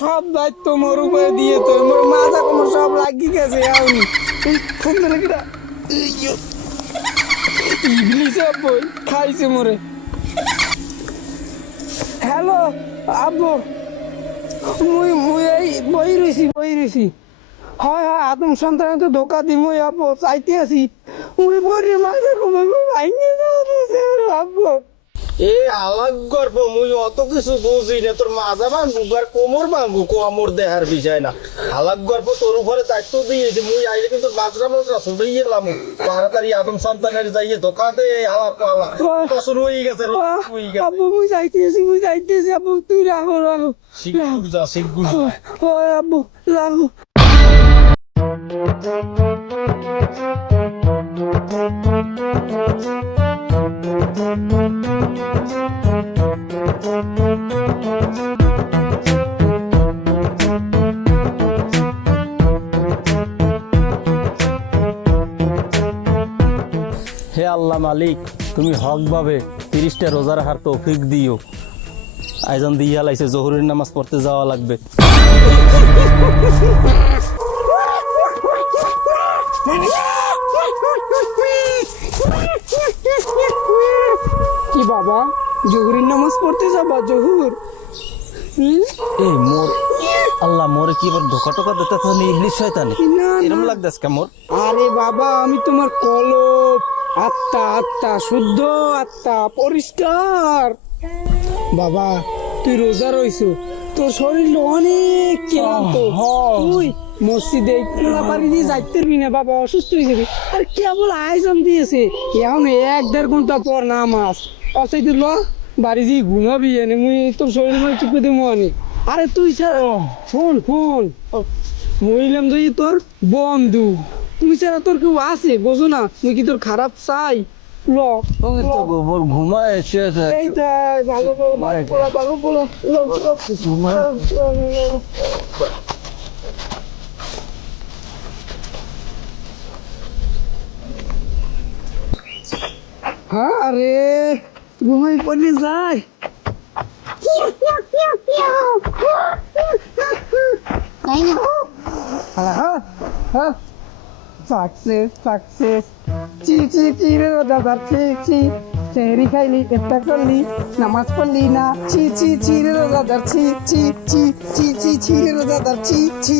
সব দায়িত্ব মোর উপরে দিয়ে তো মোর মাজা কোমর সব লাগি গেছে আমি ফোন দিলে কিরা? ইবলিস আপু খাইছে মোরে। হ্যালো আব্বু। মুই মুই এই বই রইছি বই রইছি। হয় হয় আদম সন্তান তো ধোকা দি মুই আব্বু চাইতে আছি। মুই বড়ি মাজা কোমর ভাঙি যাচ্ছে আব্বু এ আলাগ গর্ব মুই অত কিছু বুঝি না। তোর মাজা ভাঙবো আর কোমর ভাঙবো কোমর দেহার বিষয় না। আলাগ গর্ব তোর উপরে দায়িত্ব দিয়েছি মুই আইলে কিন্তু মাজরা শুধু এলাম তাড়াতাড়ি আদম সন্তানের যাইয়ে দোকানে আলাপ পালা শুরু হয়ে গেছে হয়ে গেছে। আব্বু মুই যাইতে আছি মুই যাইতে আছি আব্বু তুই রাখো যা। আব্বু রাখো হে আল্লাহ মালিক তুমি হকভাবে তিরিশটা রোজা রাখার তৌফিক দিও আইজন দিয়া লাইছে জহুরের নামাজ পড়তে যাওয়া লাগবে বাবা জহুরির নামাজ পড়তে যাবা জহুর? এই মোর আল্লাহ মোরে কি এবার ধোকা টোকা দিতে তো ইবলিশ শয়তানি। এরকম লাগতেছে কে মোর? আরে বাবা আমি তোমার কলব আত্মা আত্মা শুদ্ধ আত্মা পরিষ্কার। বাবা তুই রোজা রইছো তোর শরীর অনেক ক্লান্ত। তুই মসজিদে পারি দিয়ে যাইতে না বাবা অসুস্থ হয়ে যাবি। আর কেবল আয়োজন দিয়েছে। এখন এক দেড় ঘণ্টা পর নামাজ। অসাই দিল বাড়ি দিয়ে ঘুমাবি এনে মুই তোর শরীর মানে চুপে দেবো আনি আরে তুই ছাড়া ফোন ফোন মহিলাম তুই তোর বন্ধু। তুমি ছাড়া তোর কেউ আছে? বোঝো না তুই কি তোর খারাপ চাই? ল। ঘুমায় এসেছে এই তাই ভালো ভালো ভালো ভালো পোলা হ্যাঁ আরে, ঘুমাই পড়লে যায় হ্যাঁ হ্যাঁ সাকসেস সাকসেস চি চি চি রে দাদা চি চি চেহারি খাইলি একটা করলি, নামাজ পড়লি না। চি চি চি রে দাদা চি চি চি চি চি চি রে চি চি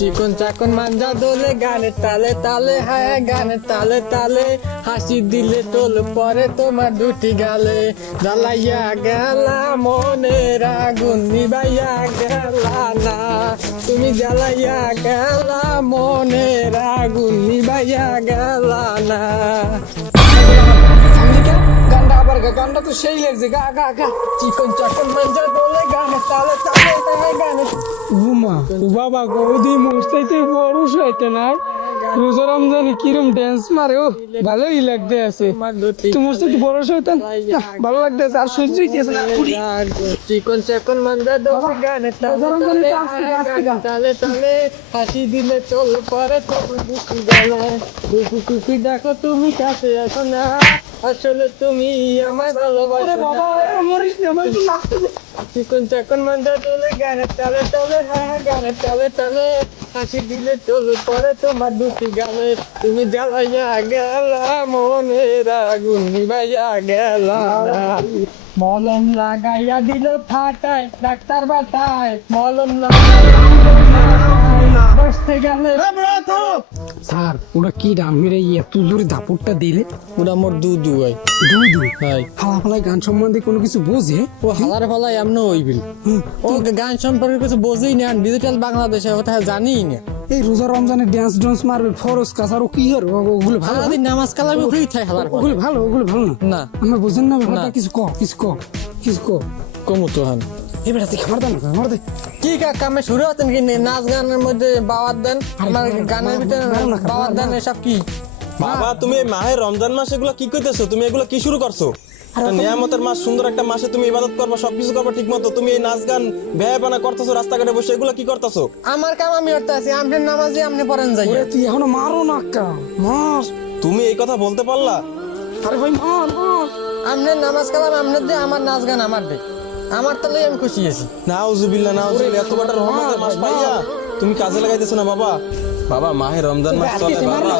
চিকন চাকন মাঞ্জা দোলে গানে তালে তালে, হায় গানে তালে তালে, হাসি দিলে টোল পরে তোমার দুটি গালে। জ্বালাইয়া গেলা মনের আগুন, নিবাইয়া গেলা না। তুমি জ্বালাইয়া গেলা মনের আগুন, নিবাইয়া গেলা না। গা গানটা তো সেই লাগছে। গা গা গা। চিকন চাকন মাঞ্জা দোলে গানে তালে তালে হায় গানে। ও বাবা গো ওদি মোস্তাইতে বড় হইতে নাই রোজা রমজানে কিরম ড্যান্স মারে ও। ভালোই লাগতে আছে। তোমার সাথে বড় শয়তান। ভালো লাগতে আছে আর সহ্য হইতেছে না। চিকন চাকন মান্দা দোষে গানে তালে তালে। তালে তালে হাসি দিলে চল পরে তুমি দুঃখী গেলে টুকি দেখো তুমি কাছে আসো না। আসলে তুমি আমায় ভালোবাসো বাবা মরিস না আমার। চিকন চাকন মান্দা দোলে গানে তালে তালে হ্যাঁ গানে তালে তালে। হাসি দিলে চল পরে তোমার দুঃখী গেলে তুমি জ্বালাইয়া গেলা মনের আগুন নিবাইয়া গেলা। মলম লাগাইয়া দিল ফাটায় ডাক্তার বাটায় মলম লাগাইয়া বসতে গেলে। স্যার ওরা কি ডাম মেরে এত জোরে দাপুরটা দিলে? ওটা মোর দুধু হয় দুই দুই হাই ফালা ফালাই গান সম্বন্ধে কোনো কিছু বোঝে? ও হালার ফালাই এমন হইবিল। ও গান সম্পর্কে কিছু বোঝেই না ডিজিটাল বাংলাদেশে জানিই না। এই রোজা রমজানে ড্যান্স ড্যান্স মারবে ফরজ কাসার ও কি আর? ওগুলো ভালো নামাজ কালামে ফ্রি থাকে হালার ওগুলো ভালো ওগুলো ভালো না? না। আমরা বুঝেন না কিছু ক কিছু ক কিছু ক। কমু তো তুই খাবার দেন খাবার দে কি কাকা আমি শুরু হতেন কি নাচ গানের মধ্যে বাবার দেন? আমার গানের ভিতরে বাবার দেন এসব কি? বাবা তুমি এই মাহে রমজান মাস এগুলো কি কইতেছো? তুমি এগুলো কি শুরু করছ? নিয়ামতের মাস সুন্দর একটা মাসে তুমি ইবাদত করবা সবকিছু করবা ঠিক মতো তুমি এই নাচ গান ব্যয়বানা করতেছো রাস্তাঘাটে বসে এগুলো কি করতেছো? আমার কাম আমি করতে আছি আপনার নামাজে আপনি পড়েন যাই তুই এখনও মারো না মার। তুমি এই কথা বলতে পারলা? আরে ভাই মার মার। আপনার নামাজ কালাম আপনার দিয়ে আমার নাচ গান আমার দে। আমার তাহলে আমি খুশি আছি। নাউজুবিল্লাহ নাউজুবিল্লাহ এত বড় রহমতের মাস পাইয়া তুমি কাজে লাগাইতেছো না বাবা? বাবা মাহে রমজান মাস চলে বাবা।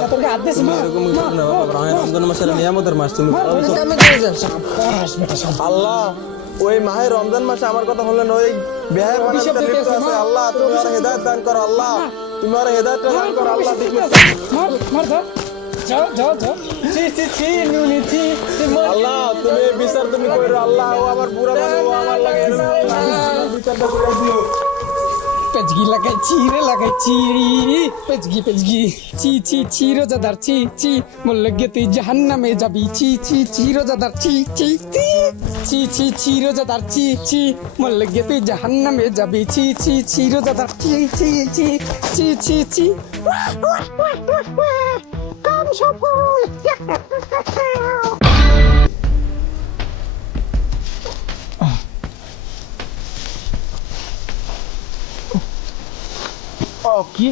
তুমি এরকম করো না বাবা মাহে রমজান মাসের নিয়ামতের মাস তুমি আল্লাহ ওই মাহে রমজান মাসে আমার কথা বললেন ওই বেহায় বানাতে লিপ্ত আছে। আল্লাহ তুমি আর হেদায়েত দান করো আল্লাহ। তুমি আর হেদায়েত দান করো আল্লাহ দেখবে মার মার যাও যাও যাও। ছি ছি ছি নুনি ছি মন আল্লাহ তুমি বিচার তুমি কইরো আল্লাহ ও আমার বুড়া মানুষ ও আমার লাগে বিচারটা করে দিও পেজগি লাগাই চিরে লাগাই চিরি পেজগি পেজগি চি চি চি রোজাদার চি চি বললে গে তুই জাহান্নামে যাবি চি চি চি রোজাদার চি চি চি চি চি চি রোজাদার চি চি বললে গে তুই জাহান্নামে যাবি চি চি চি রোজাদার চি চি চি চি চি চি সফল কি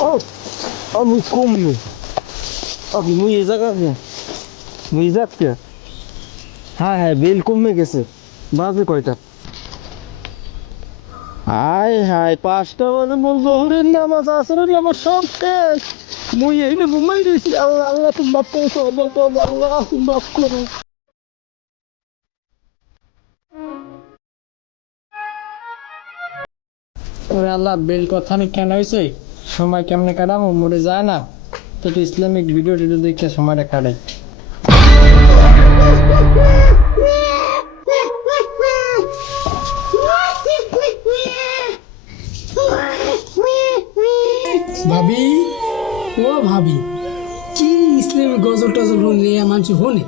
ও আমি কমলো আমি মুই এই জায়গা মুই হ্যাঁ হ্যাঁ বেল কমে গেছে বাজে কয়টা হাই হাই পাঁচটা মানে মোর জোহরের নামাজ আসরের নামাজ সব শেষ মুই এই না আল্লাহ আল্লাহ তুমি মাফ করো আল্লাহ আল্লাহ তুমি মাফ করো ওরে আল্লাহ বেল কথা আমি কেন হয়েছে সময় কেমনে কাটাবো মরে যায় না তো ইসলামিক ভিডিও টিডিও দেখে সময়টা কাটাই ভাবি ও ভাবি কি ইসলামের গজল টজল নিয়ে মানুষ হনে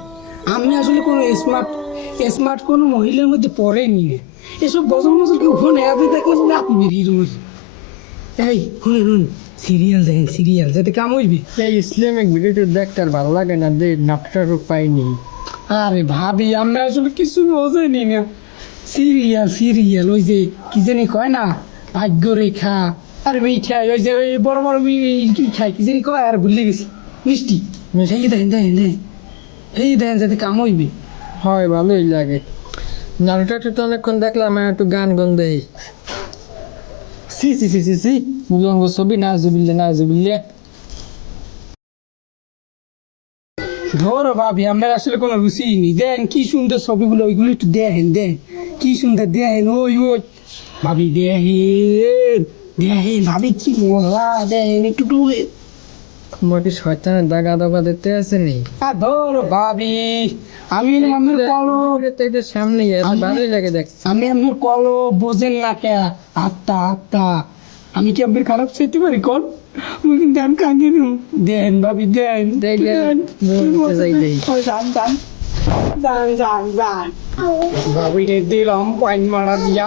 আমি আসলে কোনো স্মার্ট স্মার্ট কোনো মহিলার মধ্যে পড়েনি না। এসব গজল মজল কেউ হনে আপনি দেখলাম না আপনি বেরিয়ে রোজ এই শুনে শুন সিরিয়াল দেখেন সিরিয়াল যাতে কাম হইবে এই ইসলামিক ভিডিওটি দেখতে আর ভালো লাগে না দে নাকটার পাইনি। আরে ভাবি আমরা আসলে কিছু বোঝেনি না। সিরিয়াল সিরিয়াল ওই যে কি জানি কয় না? ভাগ্য আরে ওই যে ওই বড় বড় কি খাই কি জানি কয় আর ভুলে গেছি। মিষ্টি। দেখেন দেখেন দেখেন এই দেখেন যাতে কাম হইবে। হয় ভালোই লাগে। নাটকটা তো অনেকক্ষণ দেখলাম একটু গান গান দেই। সি সি সি সি সি। ছবি না জুবিল্লে না ধরো ভাবি আমরা আসলে কোনো রুচি নেই। দেন কি সুন্দর ছবিগুলো ওইগুলো একটু দেখেন দেন। কি সুন্দর দেখেন ওই ওই। ভাবি দেখেন। ভাবি কি মজা দেখেন একটু টুকে তোমার কি শয়তানের দাগা দাগা দেখতে আছে নি আর ভাবি। আমি আমার কলো এটা সামনে লাগে দেখ আমি আমার কলো বোঝেন না কে? আত্মা আত্মা। আমি কি আপনার খারাপ চাইতে পারি কল? আমি কিন্তু আমি দেন ভাবি দেন। দেন। যান যান। যান যান যান। ভাবি রে দিলাম পয়েন্ট মারা দিয়া।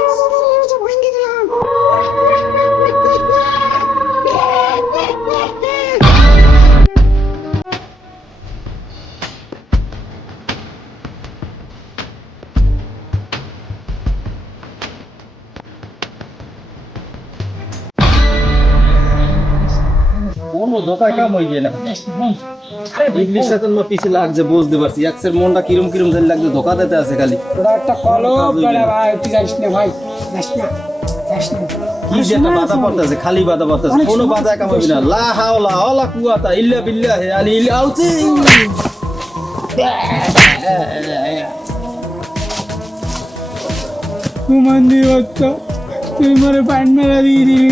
লাগছে বুঝতে পারছি। একসের মনটা কিরম কিরম জানি লাগছে ধোকা দিতে আছে খালি। একটা কলো ভাই তুই যাইস না ভাই যাইস না কি যে বাধা পড়তেছে খালি বাধা পড়তেছে। কোনো বাধা কাম হইবে না। লা হাওলা ওলা কুয়াতা ইল্লা বিল্লাহ আলি ইল্লা আউছি ঘুমান দিয়ে বাচ্চা তুই মারে পাইন মেলা দিয়ে দিবি